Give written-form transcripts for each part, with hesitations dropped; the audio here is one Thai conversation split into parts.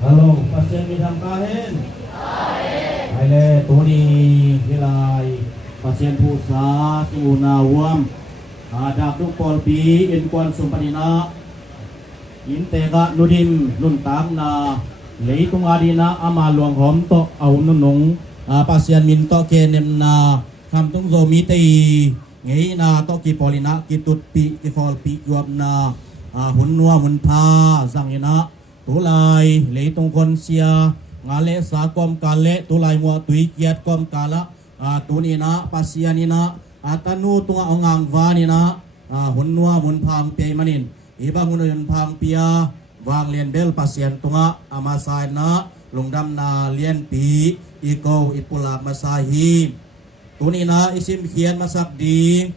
Halo, pasien bidang kahin. Hai le, tuni hilai pasien pusa suna wam. Ada tung polpi in kwan sumpanina. In tega nudim nun tam na lei tung adina ama luang hom to au nunung pasien min to kenem na kam tung zo mi tei ngei na to ki polina ki tut pi ki fol pi yuap na hun nuwa hun pa zang ina tu lai lei tung kon sia ngale sa kom kale tu lai mo tui kiat kom kala tu ni na pasien ni na atanu tunga ongang va ni na hun nuwa hun pang pe manin iba hun hun pang pia wang lian bel pasien tunga amasai na lungdam na lian pi iko ipulak masahi tu ni na isim khian masak di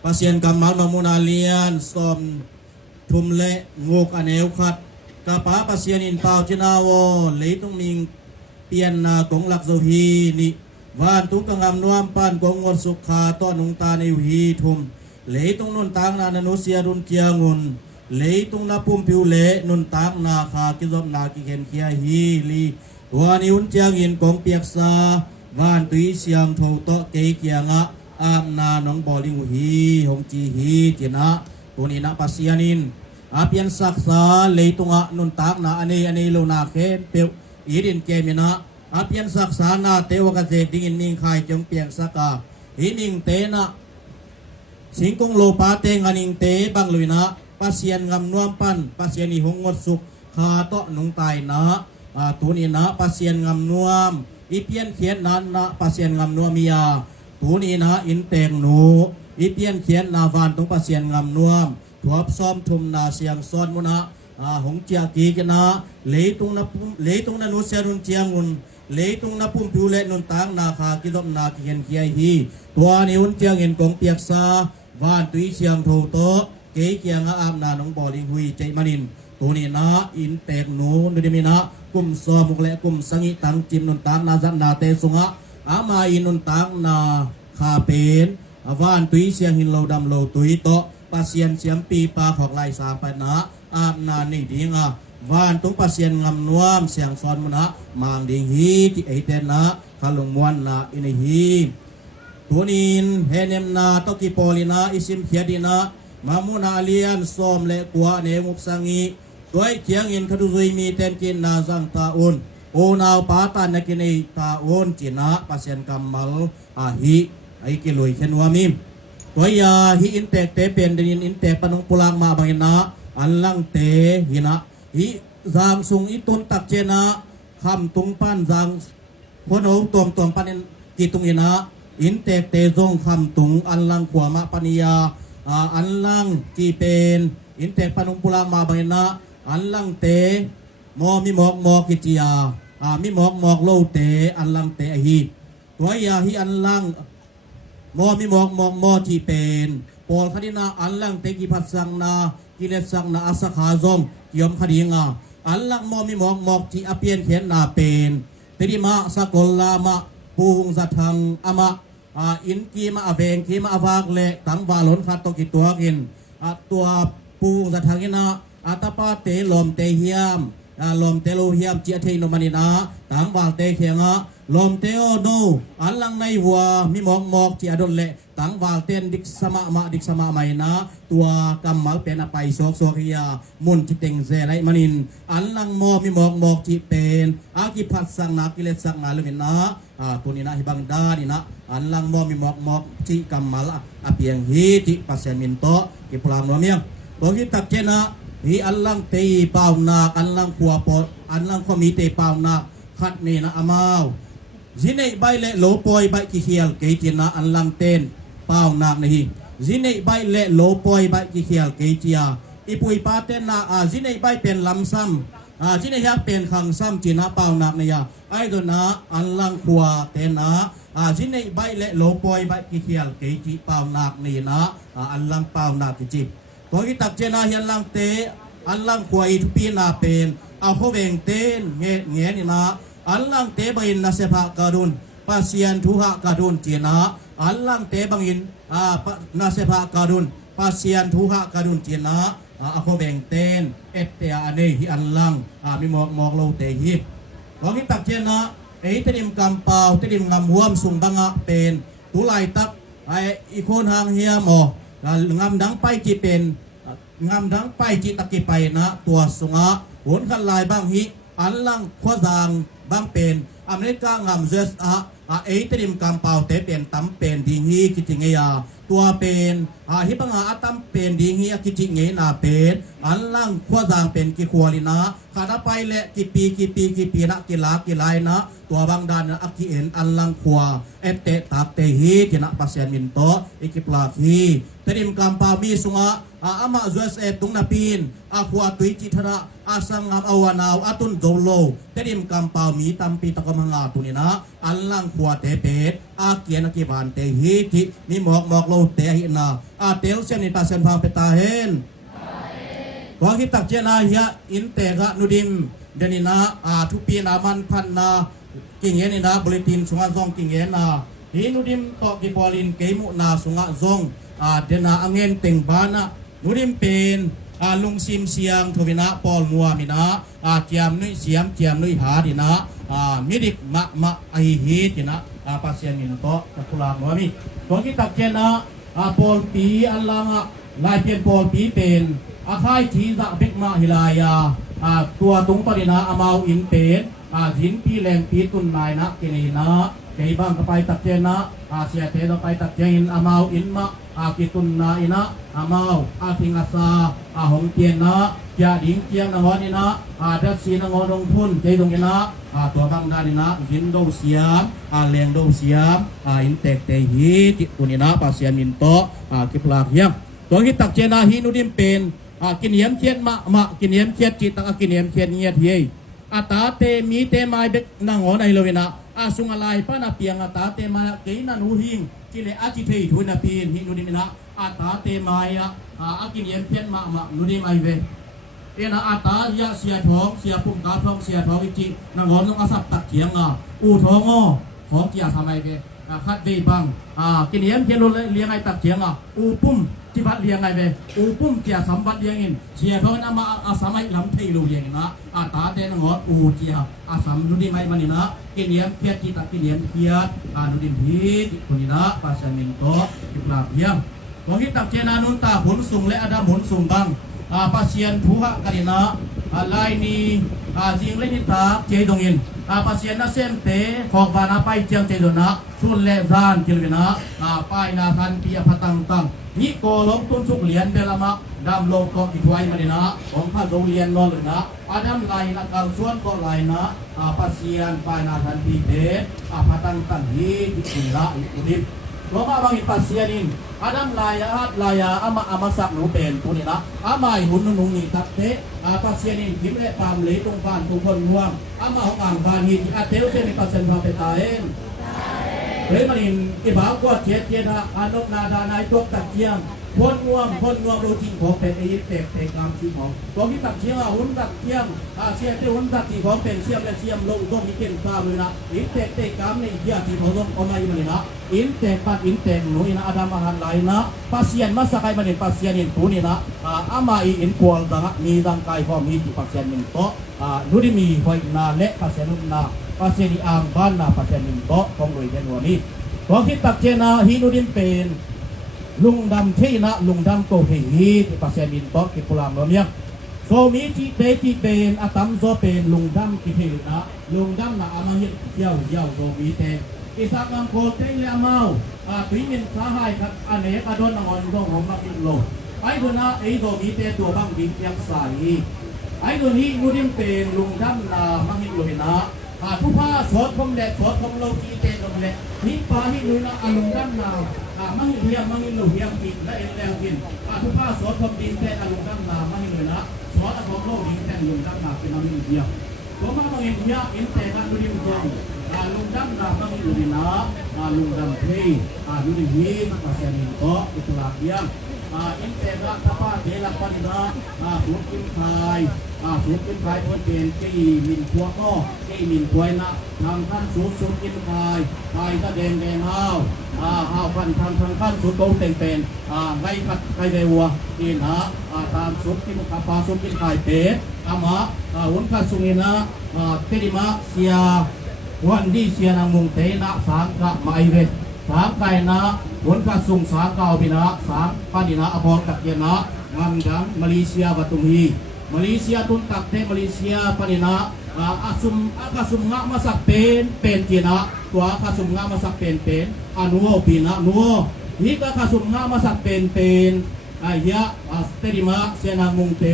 pasien kamal mamuna lian som thum le ngok aneu khat kapa pasien in pau chinawo leitung ming pian na kong lak zo hi ni van tung kangam nuam pan kong ngor sukha to nung ta nei hi thum leitung nun tang na nanu sia run kia ngun leitung na pum piu le nun tang na kha ki zom na ki ken kia hi li wani un chiang in kong piak sa van tui siang tho to ke kia nga am na nong boling hi hong chi hi tina tuni na pasianin apian saksa leitunga nun tak na ane lo na khen peu idin kemina apian saksa na tewa ka je dingin ning khai jong piang saka ining te na singkong lo pa te nganing te bang luina pasien ngam nuam pan pasien ni hongot suk kha to nung tai na tuni na pasien ngam nuam ipian khian nan na pasien ngam nuam ya tuni na in teng nu ipian khian na van tung pasien ngam nuam thuap som thum na siang son muna hong chia ki kana leitung na nu serun chiangun leitung na pum piu le nun tang na kha ki dom na ki hen kia hi tua ni un chiang in kong piak sa van tui siang tho to ke kiang a am na nong boling hui chei manin tu ni na in tek nu nu de mina kum so muk le kum sangi tang chim nun tang na zan na te sunga ama in nun tang na kha pen van tui siang hin lo dam lo tui to pasien siam pi pa khok lai sa pa na am na ni dinga van tung pasien ngam nuam siang son muna mang ding hi ti ai ten na khalung muan na in hi tunin henem na to ki polina isim khiadina mamuna alian som le kwa ne muk sangi toy chiang in khadu zui mi ten kin na zang ta un o naw pa ta na kin ei ta un china pasien kamal hi ai ki loi khen wa mim toya hi intek te pen din intek panong pulang ma bangin na anlang te hina hi zang sung itun tak chena kham tung pan zang phono tom panin kitung ina intek te zong kham tung anlang kwa ma paniya anlang ki pen intek panong pulang ma bangin na anlang te mo mi mok kitia mi mok lo te anlang te hi toya hi anlang mo mi mokที่เป็นปอลคดีนาอันลังเตกิพัดสังนากิเลสสังนาอาสขาซอมยอมคดีงาอันลังmo mi mokที่อเปียนเขียนนาเป็นเตดิมาสกลลามะปูงสัทังอามะอินกีมาอเวงกีมาอวากเละตังวาลนขัดตกิตัวกินตัวปูงสัทังกินะอัตปาเตลมเตเฮียมลมเตโลเฮียมเจียเทนมานินาตังวาเตเขียงะลมเตโอโนอันลังในวัวมีมอกที่อดลเละตังวาเตนดิกสมาไม่นะตัวกำมัลเป็นอไปโซกยามุนจิตเต็งเซไรมันินอันลังมีมอกที่เป็นอากิพัดสังนากิเลสสังนาลุมินนะตัวนี้นะฮิบังดานี่นะอันลังมีมอกที่กำมัลอเปียงฮีที่ปัสเซมินโตกิพลามโนเมียตัวที่ตักเจนะฮีอันลังเตยเปล่านาอันลังขัวปอดอันลังขมีเตยเปล่านาขัดนี่นะอามาวจินเนใบเละโลปอยใบกิเขียลเกจินะอันลังเตนเปล่านาในฮีจินเนใบเละโลปอยใบกิเขียลเกจิยาอีปุยปาเตนนาจินเนใบเป็นลำซ้ำจินเนยักเป็นขังซ้ำจินะเปล่านาในยาไอ้ตัวนะอันลังขัวเตนนะจินเนใบเละโลปอยใบกิเขียลเกจิเปล่านานี่นะอันลังเปล่านากิจิตัวที่ตักเจนาเฮียนลังเตอันลังขัวอีทุปีนาเป็นเอาเขาเวงเต้นเงี้ยนี่นะอันลังเตบังอินนาเสภะการุนpasien tuha karun cinaอันลังเตบังอินนาเสภะการุนpasien tuha karun cina เขาแบ่งเต้น เตอเนฮิอันลังมีหมอกโลเตฮิของที่ตักเจนะเตดิมกำเปาเตดิมงำหัวมสุงบังะเป็นตุไลตักอีโคนหางเฮียหมองำดังไปจีเป็นงำดังไปจีตะกีไปนะตัวสุงะหนขันลายบางฮิอันลังขวาจางบางเป็นอเมริกางำเจสเตดิมกำเปาเตเป็นตั้มเป็นดีฮีกิจิเงียตัวเป็นฮิบังอาตั้มเป็นดีฮีกิจิเงียนาเป็นอันลังขวาจางเป็นกิควาลินะขาดไปและกิปีนะกิลากิลายนะตัวบางดานอักกิเอ็นอันลังขวาเตตักเตฮีจินะปัสยามินโตอิกิปลาฮีเตดิมกำเปามีสุงะอามาจวสตุงนาปีนขวาตุยจิทระสังงามอวานาวตุนโจโลเตดิมกำเปามีตัมปีตะกมังอาตุนินะอันลังขวาเตเป็ดเกียนกิบานเตฮีทิมีหมอกโลเตหินาเตลเซนิปัสยันพางเปตาเฮนตัวฮิตักเจนาเฮียอินเตกะนุดิมเดนินะทุปีนามันพันนากิงเยนินะบริตินสุงะซองกิงเยนาฮินุดิมตอกิบอลินเกมุนาสุงะซองเดนาอังเงินเต็งบานะนุดิมเป็นลุงซิมเสียงทวินะปอลมัวมินะเจียมนุยเสียมเจียมนุยหาดินะมิดิกมะไอฮีดินะปัสยันมินโตตะคุลามัวมิตัวที่ตักเจนะปอลปีอัลลังลายเป็นปอลปีเป็นค่ายทีจะบิกมาฮิลายาตัวตรงปรินะอมาอินเป็นหินปีแรงปีตุนนายนะกินีนะเกยบังไปตักเจนะเสียเทนไปตักเจนอมาอินมะกิตุนนาอินะอมาทิงอาซาหงเตียนนะจะดิ้งเจียงนงอนี่นะดัชสีนงอลงทุนเจตรงนี้นะตัวบางดานี่นะหินโดเสียมแรงโดเสียมอินเตกเตฮีจิตุนินะปัสยามินโตกิปลาเฮียงตัวที่ตักเจนะฮินุดิมเป็นกินเยี่ยมเชียนมะกินเยี่ยมเชียนจิตกินเยี่ยมเชียนเงียดเฮยตาเตมีเตมาเบกนงอในเลยนะสุงอะไรป้านาเปียงตาเตมาเกยนันหูหิงกิเลอาจิเทยทุนนาปีนฮินุดิมนะตาเตมายกินเยี่ยมเชียนมะนุดิมไอเวนะตายะเสียท้องเสียปุ่มกาท้องเสียท้องจริงนงอนต้องอาศัพตักเถียงอูท้องของเกียร์ทำไมเวคัดเวบังกินเยี่ยมเชียนเลี้ยงไอตักเถียงอูปุ่มที่วัดเลี้ยงไงเวอูปุ่มเกียร์สัมบัติเลี้ยงอินเสียท้องนั่นมาอาศัยลำเทยลูเลี้ยงนะตาเตนงอนอูเกียร์อาศัยนุดิมไอมันนี่นะกินเยี่ยมเพียรจิตกินเยี่ยมเพียรนุดิมพีคนนี้นะปัสสามินโตกิปลาเพียงตัวที่ตักเจนานุนตาผลสูงและอดาผลสูงบังpasien puha karina alai ni jing le ni ta che dongin pasien na sem te khok bana pai chiang che dona sun le zan kilwina pai na san pia phatang tang ni ko lom tun suk lian belama dam lo ko itwai manina ong pha zo lian no le na adam lai na kal suan ko lai na pasien pai na san pi te phatang tang hi dikila udip Loma bang ipasyanin Adam laya ama sak no pen puni na amai hun nung ni takte pasyanin kimle pamle tung pan tung kon nuang ama hong ang ban hi atel se ni pasen pa petaen Remanin iba ko tiet na anok na danai tok tak kiangคนงวงโรจิงของเป็นไอ้เตะกามชีของตัวที่ตักเชียงหุ่นตักเชียงเสียที่หุ่นตักที่ของเป็นเสียมและเสียมลงต้องมีเก่งฟ้าเลยนะอินเตะกามในเดียที่เขาต้องเอามาอยู่เลยนะอินเตะปัดอินเตะหนูนะอาดามาหันไหลนะpasienมาสักไอ้มันเป็นpasienอินตัวนี่นะอามาอินควอลต่างมีร่างกายพอมีที่pasienอินโตดูดิมีหอยนาเละpasienนุ่นนาpasienที่อ่างบ้านนาpasienอินโตของโดยเด่นวันนี้ตัวที่ตักเจนาฮินุดินเป็นลุงดำที่นะลุงดำโตเฮีที่ปัสยามินโตกิปุลามเมียโซมีที่เตที่เป็นอาตัมโซเป็นลุงดำกิเทนะลุงดำนะอามาฮิเยาวโซมีเตอิสากัมโคเตเลอามาตุยมินสาหายกับอเนกอดอนงอนดงของนักอินโลไอ้ตัวนะไอ้โซมีเตตัวบังบินยังสายไอ้ตัวนี้มุดิมเป็นลุงดำนะมังฮิโลนะผู้พาสดคมแหลกสดคมโลกีเตตรงแหลกนี่ปาฮินุนะอลุงดำนามังฮิเฮียมังฮิโลเฮียกินและเอ็นแรงกินผู้พาสดคมดินเตอลุงดำนามังฮิโลนะสดคมโลดินเตลุงดำนาเป็นมังฮิเฮียตัวมังฮิเฮียอินเตกันดูดิมจงลุงดำนามังฮิโลนะลุงดำเพย์ดูดิฮีมาเสียนิโตอิตุลาเบียง อินเตอร์ละป้าเทลักปันนะสุดกินไข่สุดกินไข่เพื่อนเป็นกี่มินครัวก็กี่มินควยนะทางขั้นสุดกินไข่ไข่ตะแดงห้าวพันทางขั้นสุดโตเป็นไก่ผัดไก่วัวกินตามสุดกินข้าวปลาสุดกินไข่เป็ดหุ่นข้าสุงินะเตดิมาเสียวันดีเสียนางมุงเตนะสามกะมาอีเวสามไก่นะหุ่นข้าสุงสามเก่าบินะสามปาดินะอภรกักเยนะงามดังมาเลเซียบัตุฮีมาเลเซียตุนตักเตมาเลเซียปาดินะอาสุมงะมาสักเป็นจีนะตัวอาสุมงะมาสักเป็นนัวปีนะนัวฮิกอาสุมงะมาสักเป็นยะสเตดิมาเสียนางมุงเต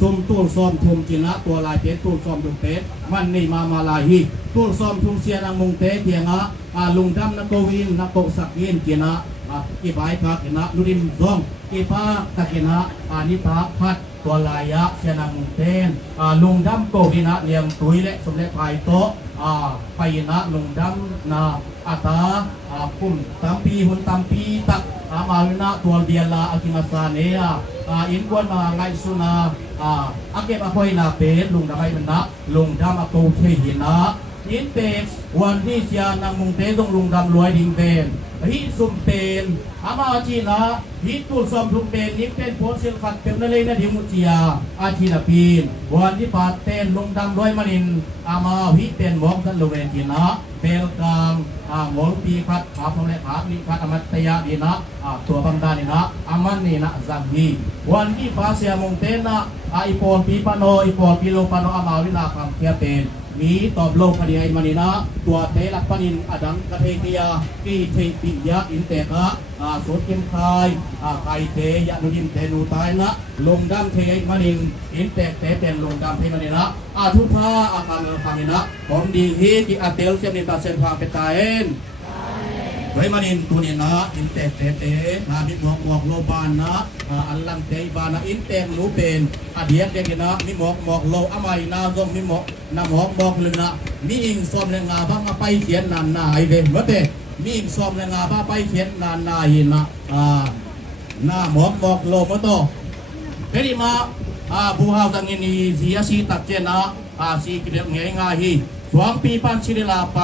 ซุมตู้ซ้อมทุมจีนะตัวลายเป็ดตู้ซ้อมทุมเป็ดมันนี่มาลายฮีตู้ซ้อมทุมเสียนางมุงเตเทียงลุงดำนักโกวินนักโกสักเย็นจีนะกีบายพักนะนุริมซองกีพาตะกินะนิตาพัดตัวลายะเสียนางมุงเตนลุงดำโกวินะเลียมตุยและสมเด็จไทยโตไปนะลุงดำนาอาตาปุ่มตัมปีหุ่นตัมปีตักมาวินะตัวเดียลาอากิมาซาเนียอินกวนมาไงสุนาอาเก็บอาคอยนาเป็ดลุงดำไปมันนะลุงดำอาโตเทหินะยินเป็ดวันที่เสียนางมุงเตต้องลุงดำรวยดิงเป็นฮิสุมเป็นมาจีนะฮิตุสมทุมเป็นนิเป็นโพสิลขัดเป็นนั่นเลยนะดิมุจียาอาชีนาปีนวันที่ปาเต้นลุงดำรวยมันินมาฮิเป็นมองสันโลเวนจีนะเปลกลางหมอปีพัดขาพงและขามีพัดอมตยาดีนะตัวบังดานี่นะอามันนี่นะจังฮีวันที่ปาเสียมุงเตนะอีปอนปีปโนอีปอนปีโลปโนมาวินาคำเทียเป็นมีตอบโลกคดีไอมานีนะตัวเตลักปนินอดังกะเทเตียกีเทปิยะอินเตกะสุดเกมคายไก่เตยะนุยินเตนูตายนะลงดำเทมานินอินเตกเตเป็นลงดำเทมานีนะทุพาคังคังนะของดีฮีที่อาเตลเซียมนิตาเซนฟางเป็นตาเอ็นไว้มานินตัวนี้นะอินเตกเตมิหมอกโลบานนะอันลังเตบานะอินเตกนูเป็นเดียกเด็กนะมิหมอกโลอมัยนาซงมิหมอกน้ำหอมบอกเลยนะมีอิงซอมแรงงาบ้างไปเขียนนานนาไอเดมเตมีอิงซอมแรงงาบ้างไปเขียนนานนาหินะหน้าหมอกบอกโลมโตเฮดิมาบูฮาวตังอินีเสียสีตักเจนะสีเกลียงเงยง่ายฮีสวงปีปันชิริลาไป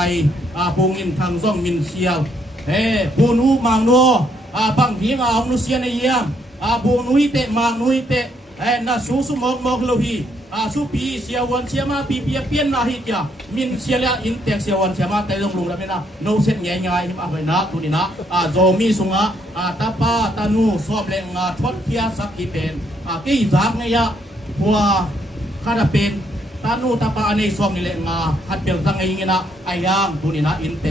ปงอินทางซ่องมินเซียวบูนูมังโนบังหิงอานุเซียนเยี่ยมบูนุยเตมังนุยเตน่าสุมอกโลฮีสุปีเสียวันเสียมาปีเปียเปียนนาฮิตยามินเสียละอินเตกเสียวันเสียมาแต่ลงแล้วไม่นะโนเซ็ตง่ายๆมาไปนะตัวนี้นะโจมีสุงตาปาตานูสอบแรงทอดเทียสักกี่เป็นกี่จางไงยะพัวข้าจะเป็นตานูตาปาอันนี้สอบนี่แหละขัดเปลี่ยนสังไงงี้นะไอ้ยางตัวนี้นะอินเต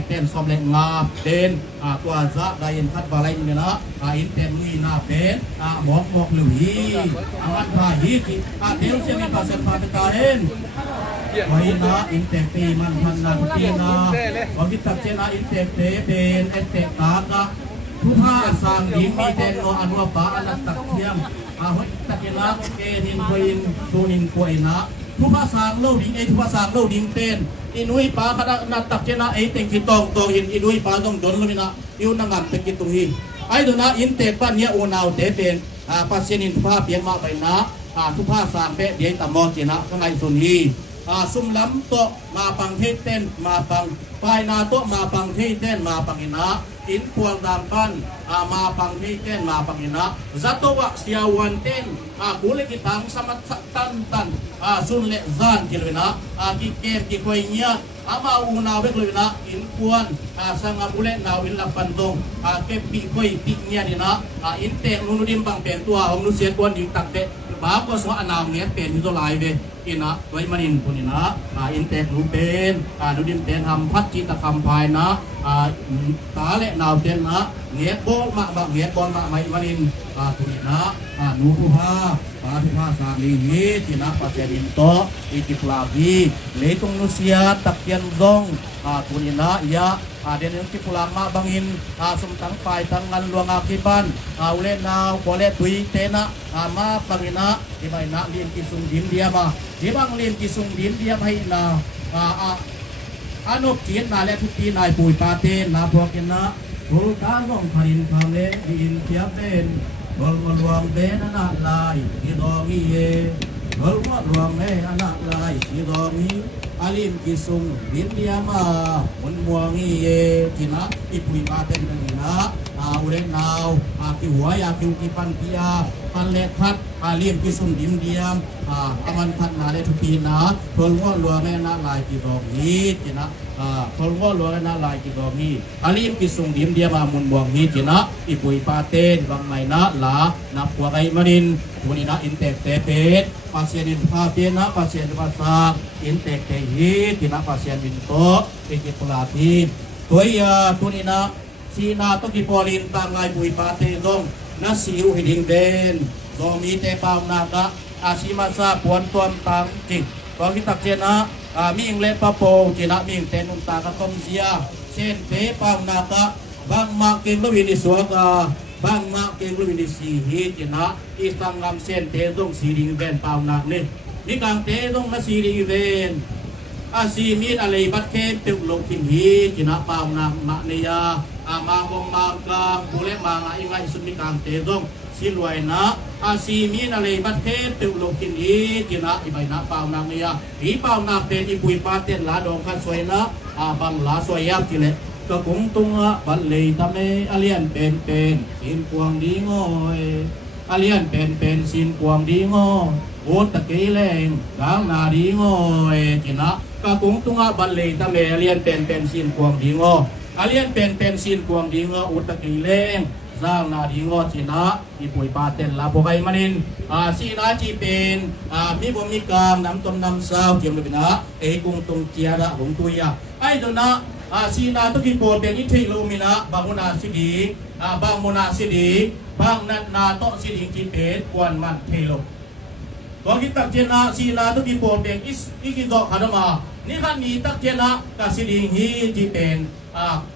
กเต้นสอบแรงเต้นตัวจะได้ยินขัดอะไรนี่นะอินเตกลุยนาเป็นหมอกลุยวันพาฮีที่เดี๋ยวเสียนี่ภาษาพาไปตาเห็นไว้นะอินเตกตีมันนันตีนะวันที่ตัดเจนะอินเตกเตเป็นอินเตกตากะทุกท่าสั่งยิงมีเดนโนอนุปาอันตักเทียมตักเจนะเกนินควินซูนินควยนะทุกภาษาโลดิงทุกภาษาโลดิงเป็นอินุยปาขณะนัดตักเจนะเต็งกิตองอินุยปาต้องโดนลุมินะอิวนังงับเป็นกิตุฮีไอ้ดูนะอินเตกปันเนี้ยโอนาวเตเป็นปัสเซนินทุกภาเพียงมาไปนะทุกภาษาเปะเดียตามอเจนะข้างในสุนีซุ่มล้ำโตมาปังเทเต้นมาปังปลายนาโตมาปังเทเต้นมาปังอินะอินพวงดามปันมาปังเทเต้นมาปังอินะจัตวะเสียวันเต้นบุเลกิตังสมัตตันซุนเลซานกิลวินะกิเกมกิควยเนียมาอูนาเวกเลยนะอินพวนสังบุเลนาวินลับปันตงเก็บปีควยปีเนียนี่นะอินเตงนุดิมบังเป็นตัวของนุเสียกวนดิตักเตบาก็สวะนามเนี้ยเป็นที่ตัวลายเวอินะไว้มานินปุนินะอินเตกรูเป็นนุดิมเตนทำพัดจิตคำภายนะตาและนาวเตนนะเงียบอลมาบักเงียบอลมาไม่มานินปุนินะนูผู้พาปาทุพาสาลีนี้จินะปัจเจดินโตอิติปลาบีเลตุงนุเซียตักเตียนซงปุนินะยะเดี๋ยวนี้ที่พลังมาบังอินสมตั้งไปทั้งงานหลวงอาคิบันเล่นนาวบอลเล่ตุยเตนะมาบังอินะที่ไม่นักเรียนกิสุงดินเดียมาที่บางเรียนกิสุงดินเดียให้นาอนุเกียรตินาและทุกทีนายปุยปาเตนนาพวกนะ ภูตาว่องพรินคำเลดินเทียบเป็นเบิกรวมเบนอนาลายที่ดอมีเยเบิกรวมเบนอนาลายที่ดอมีอาลิมกิสุงบินเดียมามุนมัวงีเยจินะอิปุยมาเต็นกันนะอุเรนนาวกิหัวยาคิวกิปันพิยาปันเล็ดพัดอาลิมกิสุงดิมเดียมอามันพัดนาเลทุปีนะทนว่าลัวแม่นาลายกิดอกฮีจินะทนว่าลัวแม่นาลายกิดอกฮีอาลิมกิสุงดิมเดียมามุนบวงฮีจินะอิปุยปาเต้นบางไมนะลานับหัวไกมาดินวันนี้นะอินเตกเตเปตpasien in phapiena pasien pasak intek te hi tina pasien binto iki pelati toya tunina sina to ki polin tangai bui pate dong na siu hiding den zomi te pau naga asimasa puan tuan tang king ko kita kena mi ingle papo kina mi tenun ta ka kom sia sen te pau naga bang ma king lo ini suaga bang mak keng lu ini si hit na isang ngam sen te dong si ding ven pau nak ni kang te dong na si ding ven si min alai bat ken tuk lok kin hit na pau nak mak ne ya ma bong ma kang pule ma nga ingai sun mi kang te dong si luai na si min alai bat ken tuk lok kin hit na ibai na pau nak ne ya hi pau nak te i pui pa ten la dong khan soi na bang la soi ya ki leก็คงตุงะบัลเลยทำให้อาเลียนเป็นสินกวางดีงอยอาเลียนเป็นสินกวางดีงอโอตะเกยแรงกลางนาดีงอยจินะก็คงตุงะบัลเลยทำให้อาเลียนเป็นสินกวางดีงออาเลียนเป็นสินกวางดีงอโอตะเกยแรงสร้างนาดีงอจินะที่ป่วยปาเต้นลาโปไกมานินสีนาจีเป็นมีบ่มีกามน้ำต้มน้ำซาวเกี่ยวกับนะกุงตรงเจียระหงตุยไอ้ดนะสีนาตุกิโปเป็นอิทธิโลมินะบางมุนาสิดีบางมุนาสิดีบางนันนาโตสิดีกิเป็นกวนมันเทโลก็คิดตักเจนะสีนาตุกิโปเป็นอิกิโตขันมานี่ขันนี้ตักเจนะกับสิดีฮีจีเป็น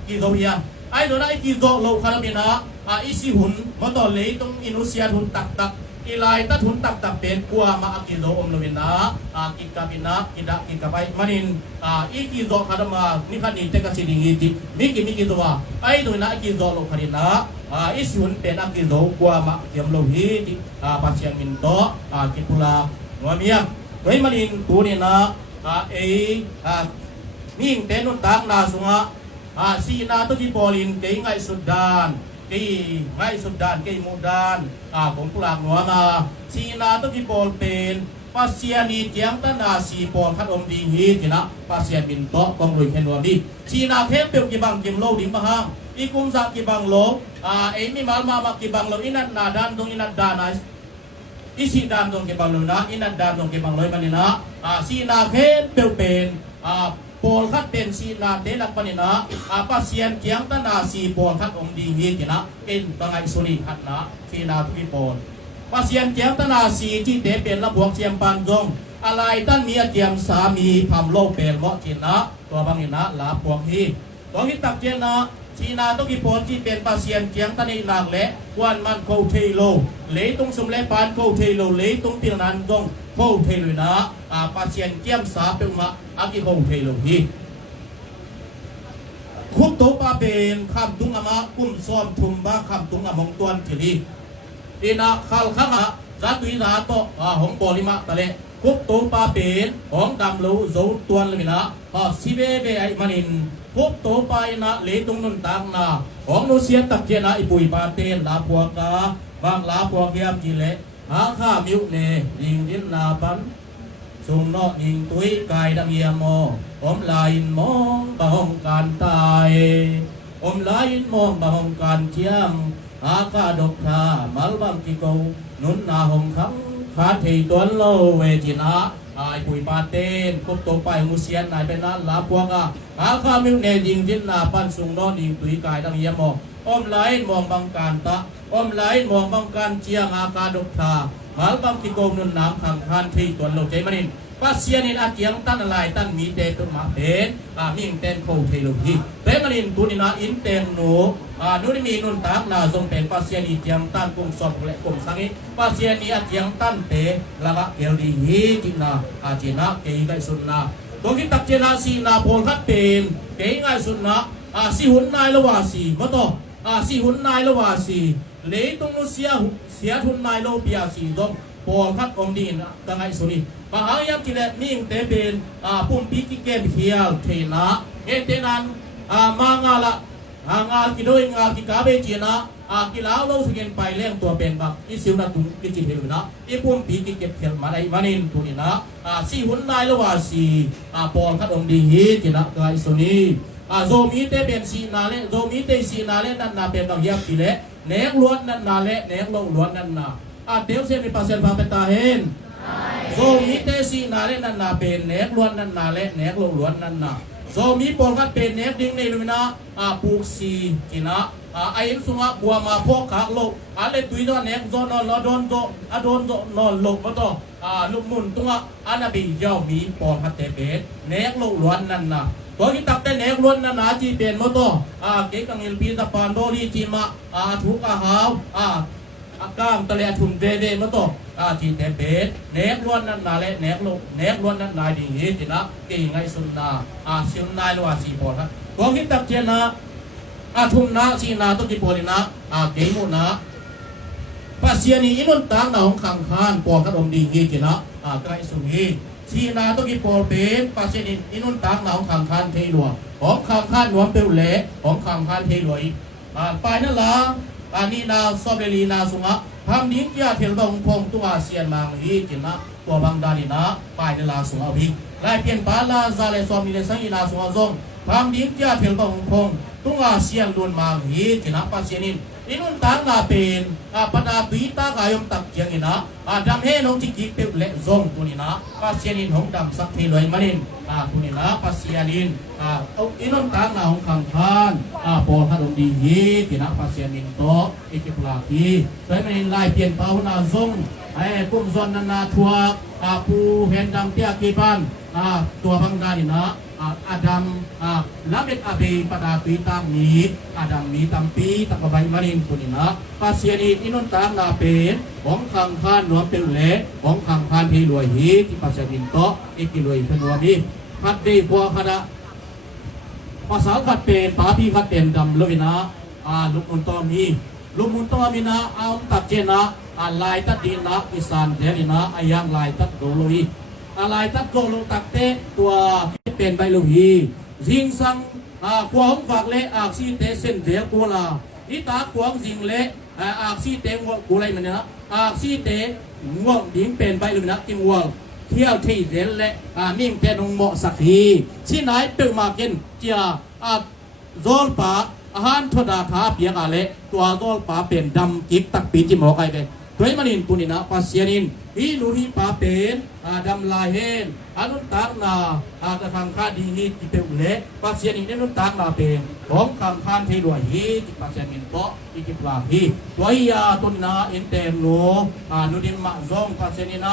กิโตเฮียไอ้โดนไอ้กิโตโลขันมินะอิสิหุนมาต่อเลยตรงอินุเซียหุนตักอีไลตัดหุนตักเป็นกัวมากิโลอมโลวินะกิกาบินะกิดากิกาไปมันินอีกิโตขันมานี่ขันนี้เตกัสิดีฮีจีมิกิโตว่าไอ้โดนไอ้กิโตโลขันนะอิสิหุนเป็นกิโลกัวมาเทียมโลฮีจีปัจเจียมินโตกิปุลาโนเมียโดยมันินตัวนี้นะมิ่งเตนุนตักนาสุงะสีนาตุกิโปลินเกยไงสุดดานเกยไงสุดดานเกยมุดานผมกุลาหัวมาสีนาตุกิโปลเป็นปัสเซียนีเจียงตันนาสีปอนขัดอมดีฮีจินะปัสเซียมินโตกองลุยเขนวมดีสีนาเทมเปียวกิบังกิมโลดิมบังอีกุมสักกิบังโลมีมาลมากิบังโลอินัดนาดานตรงอินัดดานาอิสิดานตรงกิบังโลนะอินัดดานตรงกิบังโลมันนี่นะสีนาเทมเปียวเป็นปอลขัดเป็นสีนาเดลักปนินะปัสเซียนเกียงตันนาสีปอลขัดองดีฮีจินะเป็นบางไอสุนีขัดนะสีนาทุกิปอลปัสเซียนเกียงตันนาสีที่เดเป็นระบวกเชียมปันจงอะไรตั้นมีเจียมสามีพามโลเป็นเหมาะจินะตัวบางนี่นะลาพวกนี้ตัวที่ตักเจนะสีนาตุกิปอลที่เป็นปัสเซียนเกียงตันนี่หนักและควันมันโคเทโลเลยตรงสมเลปานโคเทโลเลยตรงเตียงนั้นจงโคเทโลนะปัสเซียนเกียมสาเป็นมาอากิโคเทโลฮีคุบโตปาเป็นคำตุงอามาคุ้มซ้อมทุมบ้าคำตุงอามงตวนทีนี้ดีนะข้าวข้างจัตุยนาโตหงปอลิมาตะเลคุบโตปาเป็นของดำลูโซตวนเลยนะสิเบเบไอมันินคุบโตปายนะเลตุงนุนตังนาของโนเซียตักเจนะอิปุยปาเตนลาพัวกาบางลาพัวเกียมจิเลข้ามิวเนยิงดินนาปันสุงนอยิงตุยกายดังเยียมอมลายมองบะหงการตายอมลายมองบะหงการเชียงกาดกทามัลบังกิโกนุนนาหงคังขาเทยตัวโลเวจินะไอปุยปาเต้นคุบโตไปมุเซียนนายเป็นนั้นลาพวกข้ามิวเนยิงดินนาปันสุงนอยิงตุยกายดังเยียมอมลายมองบังการตะอมลายมองบังการเชียงกาดกทามัลบังกิโกนุนน้ำขังคันเทยตัวโลใจมันินปัสเซียนินอาเกียงตันลายตันมีเตตุมาเป็นมิ่งเตนโคเทโลฮีเรมันอินตุนินาอินเตนโนนุนิมีนุนตากนาทรงเป็นปัสเซียนีเจียงตันกุมสอบและกุมสังอิปัสเซียนีอาเกียงตันเตละกะเอลดีฮีจินาจินะเกยไกสุนนาตัวที่ตักเจนาสีนาโพลคัดเป็นเกยไกสุนนา si hun nai lo wa si mo to si hun nai lo wa si le tung lo sia hun nai lo pia si dong pol khat om din ka ngai so ni pa ha yam ki le ming te ben pum pi ki kem hial the na e te nan ma nga la nga ki doi nga ki ka be chi na ki lao lo su gen pai leng tua ben ba i siu na tung ki chi heu na i pum pi ki ket khel ma dai manin tu ni na si hun nai lo wa si pol khat om di hi ti na ka i so ni zo mi te ben si na le zo mi te si na le nan na ben ba yap ki le nek luat nan na le nek lo luat nan na teu se ni pasel ba ta hen zo mi te si na le nan na ben nek luat nan na le nek lo luat nan na zo mi pol khat ben nek ding nei lu na pu si ki na ai sunga bua ma pho kha lo ale tui do nek zo no lo don do adon do no lo ma to lu mun tunga ana bi yao mi pol khat te ben nek lo luat nan naตัวที่ตักแต่เนกล้วนนานาจีเป็นมอตเก๋กังเงินปีตะปานโดรีจีมาถูกหาวก้ามตะเลทุนเดมอตจีแต่เป็นเนกล้วนนาเลเนกล้วนนาดีเฮจินะเก่งไงสุนนาสิวนายลวาสีปอดนะตัวที่ตักเจนะทุมนาสีนาตุกิปอลินะเก๋มุนะปัสยานีอินุนต่างนาของขังคานปอดกระดมดีเฮจินะไกรสุนีสีนาตุกิปอเป็นปัสยานีอินุนต่างนาของขังคานเทลัวของขังคานหนวมเปลวเละของขังคานเทลัวอีกไปนั่นละนี่นาซอเบลีนาสุงะทำดิ้งยาเทลบงพงตัวเสียนมังฮีจินะตัวบางดาลินะไปนั่นละสุงะพิงไล่เปลี่ยนปาลาซาเลซอมิเลสังอินาสุงะซงทำดิ้งยาเทลบงพงตัวเสียนลุนมังฮีจินะปัสยานีอินุนต่างนาเป็นปนาบีตากายมตักเจียงอินะดำเฮนงจิกิเปเละซงตัวนี้นะปัสยานีหงดำสักเทลอยมานินตัวนี้นะปัสยานีอินุนต่างนาหงขังคานปอลฮัดองดีฮีที่นะปัสยานีโตอิจิปลาคีโดยมันไล่เปลี่ยนเป้านาซงไอ้กุมซอนนาทัวปูเห็นดังเตียกีปันตัวบางดานี่นะอาดัมลับเด็กอาเบยปดาปีตามมีอาดัมมีตามปีตะกบายมารินปุนินะปัสยานีอินุนตามนาเป็นของขังคานหนวมเปลเละของขังคานที่รวยฮีที่ปัสยานีโตอิกิรวยเป็นวันนี้ขัดดีกว่าขณะภาษาขัดเป็นปาพีขัดเป็นดำเลยนะลูกมุนตอมีนะเอาตัดเจนะลายตัดดินนะอิสานเดลินะอายังลายตัดโดโลฮีลายตัดโดโลตักเตตัวที่เป็นใบลูฮีจิงสังขวางฝากเละซีเตเส้นเดียกูลาอิตาขวางจิงเละซีเตงวกูไรมันนะซีเตงวดิ้งเป็นใบลูนะจิงวเที่ยวที่เดลเละมิ่งเตนงเหมาะสักทีที่ไหนเปิดมากินเจียโซลปาอาหารทอดาท้าเปียกอะไรตัวโซลปาเป็นดำกิกตักปีจิหมอกไอเลยโดยมันอินปุนินะปัสยานินอีนูฮีปาเป็นดำลายเฮนอนุตากนาตะคังคาดีฮีที่เป็นเละปัสยานินอนุตากนาเป็นของคังคานเทลวยฮีที่ปัสยานินโตอีกิปลาฮีตัวยาตุนนาอินเตมโนนุดินมาซงปัสยานินะ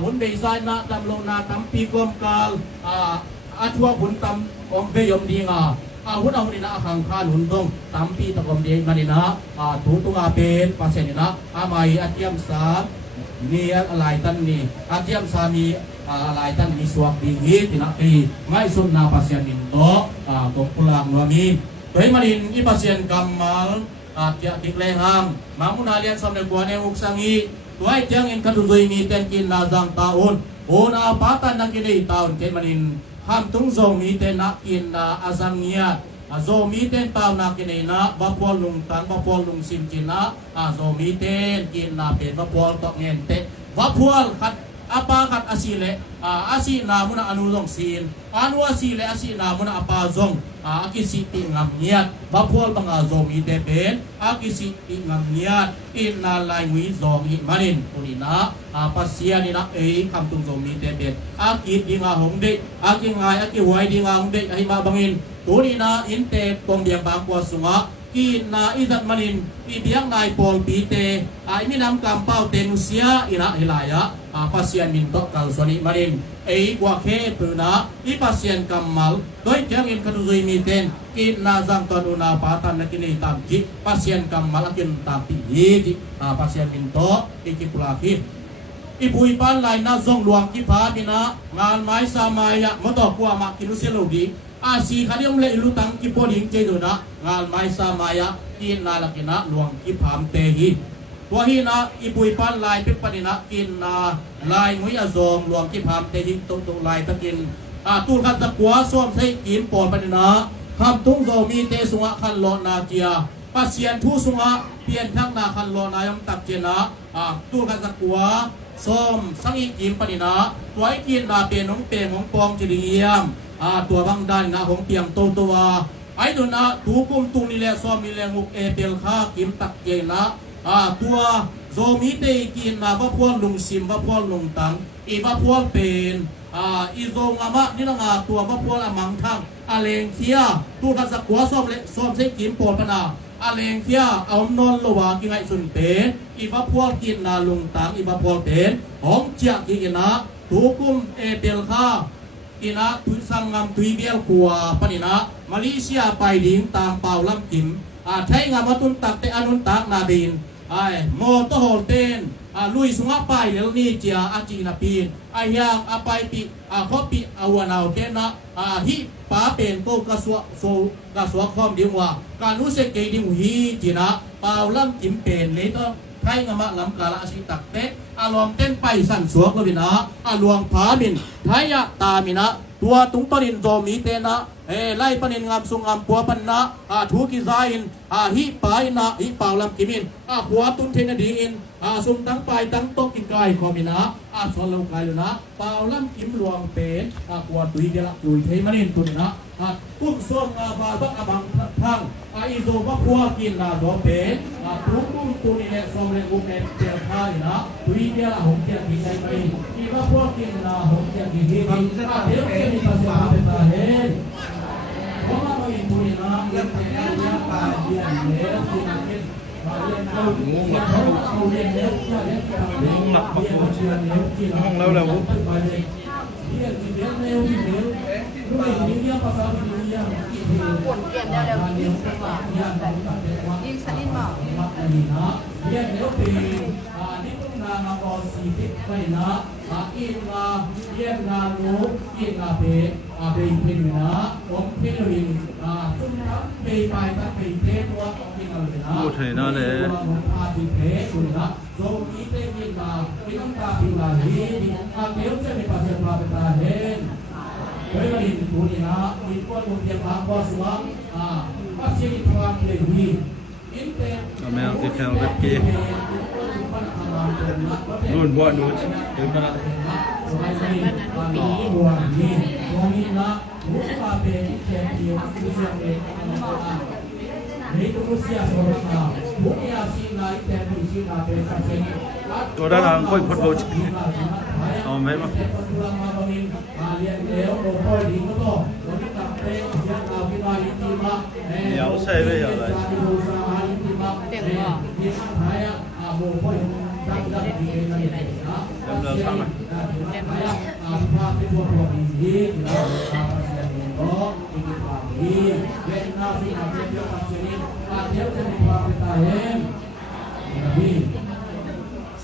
หุ่นเบย์ไซนะดำโลนาตัมปีกอมกาลทัวหุ่นตัมอมเบยมดีงาหุ่นเอานี่นะขังคานหุ่นตรงตัมปีตะกอมดีมันนี่นะถูตุงาเป็นปัสยานินะไม่อาเทียมสานี่อะไรตันนี่อาเทียมสามีอะไรตันมีสวกดีฮีตินะที่ไม่สุนนาปัสยานินโตตรงพลังวามีโดยมันอินอีปัสยานกรรมมัลเกี่ยกิเลหังมามุนาเลียนสำเร็จบัวในอุกสังฮีตัวไอ้เจ้าอินคันตุยมีเต็นกินนาจังตาอุนโอนาปาตันนักกิเลตาอุนเกมันอินห้ามตุงโซมีเต็นนักกินนาอาซังเนียโซมีเต็นตาวนักกินนาบัพวลุงตังบัพวลุงซิมจินะโซมีเต็นกินนาเป็นบัพวตอกเงินเตบัพวลขัดapa kat asile asi namuna anu long sin anu asile asi namuna apa zong akisi tingam niat bapol banga zong ite ben akisi tingam niat inna lai wi zong hi manin punina pasia ni na kam tung zong ite ben akit dinga hongde akingai akiwai dinga hongde ai ma bangin tunina inte tong biang bang kwa sungaกินอิจัดมันินอีเบียงนายปอลปีเตมีน้ำกำเป้าเตนุเซียอินะเฮลายะปัสยันมินโตกัลสวนิมันินกว่าเคปืนะอีปัสยันกัมมัลโดยเจ้าอินคดุซุยมีเตนกินนาจังตันุนาปาตันนักินีตามจิปัสยันกัมมัลกินตามปียีจิปัสยันมินโตอิกิปุลาคิอีปุยปันลายนาซงหลวงกิพาดินะงานไม้สามายะมตอกว่ามากินุเซโลดี si kalium le ilutang kipoding jedo na ngal mai sa maya kin na lakina luang kipam tehi tua hi na ipui pan lai pe panina kin na lai ngui azom luang kipam tehi to lai takin tu khat ta kwa som sai kin pon panina kham tung zo mi te sunga khan lo na kia pasien thu sunga pian thang na khan lo na yom tak chena tu khat ta kwa som sangi kin panina tua kin na pe nong pe ngong pong chiriamตัวบางด้านนะของเปียงโตตัวไอ้ดูนะถูกุมตุงนี่แหละซ้อมนี่แหละงุกเอเปลค่ากิมตักเกนะตัวโซมีเตกินนะว่าพวกลุงซิมว่าพวกลุงตังอีว่าพวกเป็นอีโซงามะนี่นะงาตัวว่าพวกละมังทังอาเลงเคียตัวกัสกัวซ้อมเลยซ้อมใช้กิมปอดปนาอาเลงเคียเอานอนละวากินไงสุนเป็นอีว่าพวกกินนะลุงตังอีว่าพวกเป็นของเจียกินนะถูกุมเอเปลค่ากินะทุสังงามทุยเบียลขัวปนินะมาเลเซียไปดิ้งตามเป่าลำกิมใช้งามตุนตักเตอนุนตักนาบินโมโตโฮเตนลุยสุงไปเดี๋ยวนี้เจียอาจีนาปีนยังไปปีขอปีอวันเอาเตนะฮิป้าเป็นโตกระสวโซกระสวคอมดีว่าการรู้สึกเกดิงฮีจีนะเป่าลำกิมเป็นเลยต้องไทยงามลำกาลาสิตักเตลองเต้นไปสั่นสวกเลยนะลวงผาบินไทยตามินะตัวตุงปนินโจมีเตนะไล่ปนินงามสุงงามปัวปันนะทุกิซาอินฮิปายนะฮิปาวลำกิมินหัวตุนเทนดีอินสุมตั้งไปตั้งโต๊ะกินไก่คอมินะสโลกายนะปาวลำกิมหลวงเป็นหัวตุยเดละตุยเทมันินตุนนะปุ้งส้มบาบักบังทังอิโซบักหัวกินนาโดเป็นปุ้งตุนิเนสมเลกุเนเจ้าข้านะตุยเดละหงเจ้ากินไก่ไปอีบักหัวกินนาหงเจ้ากินที่เดี๋ยวเจ้ามีภาษาเป็นตาเห็นเพราะว่าเราอินตุนินะเรียนแต่เรียนป่าเรียนเลี้ยงที่นั่นเองเรียนเขาเรียนเขาเรียนเลี้ยงเรียนการเรียนหนักมากเลยเรียนเลี้ยงที่นั่นแล้วเรียนที่เรียนเร็วที่เร็วด้วยเรียนภาษาเป็นเรียนปวดเรียนเร็วๆยิ่งสบายยิ่งสนิทมากเรียนเร็วปีนี่ต้องนานมาสี่ทิศไปนะอินนาเรียนนาลูอินนาเปเปเป็นนะผมเทลินซึ่งทั้งเปไปทั้งเปเทตัวของที่เราเลยนะพูดถึงนั่นเลยผมพาที่เทคุณนะโซมีเตกินมาไม่ต้องตาพิลาฮีเดี๋ยวจะมีภาษาพาเป็นตาเห็นเฮ้ยมันอินตัวนี้นะมีคนมุ่งเทียบพาบอสวะภาษาที่พาเป็นฮีไม่เอาที่แข่งรถกีนู่นบ่นู่นถึงมาตัวด้านหลังค่อยพ้นโบชิเอาไหมมั้งเดี๋ยวใช่ไหมอะไรเต็มว่าจำเราทำไหมเ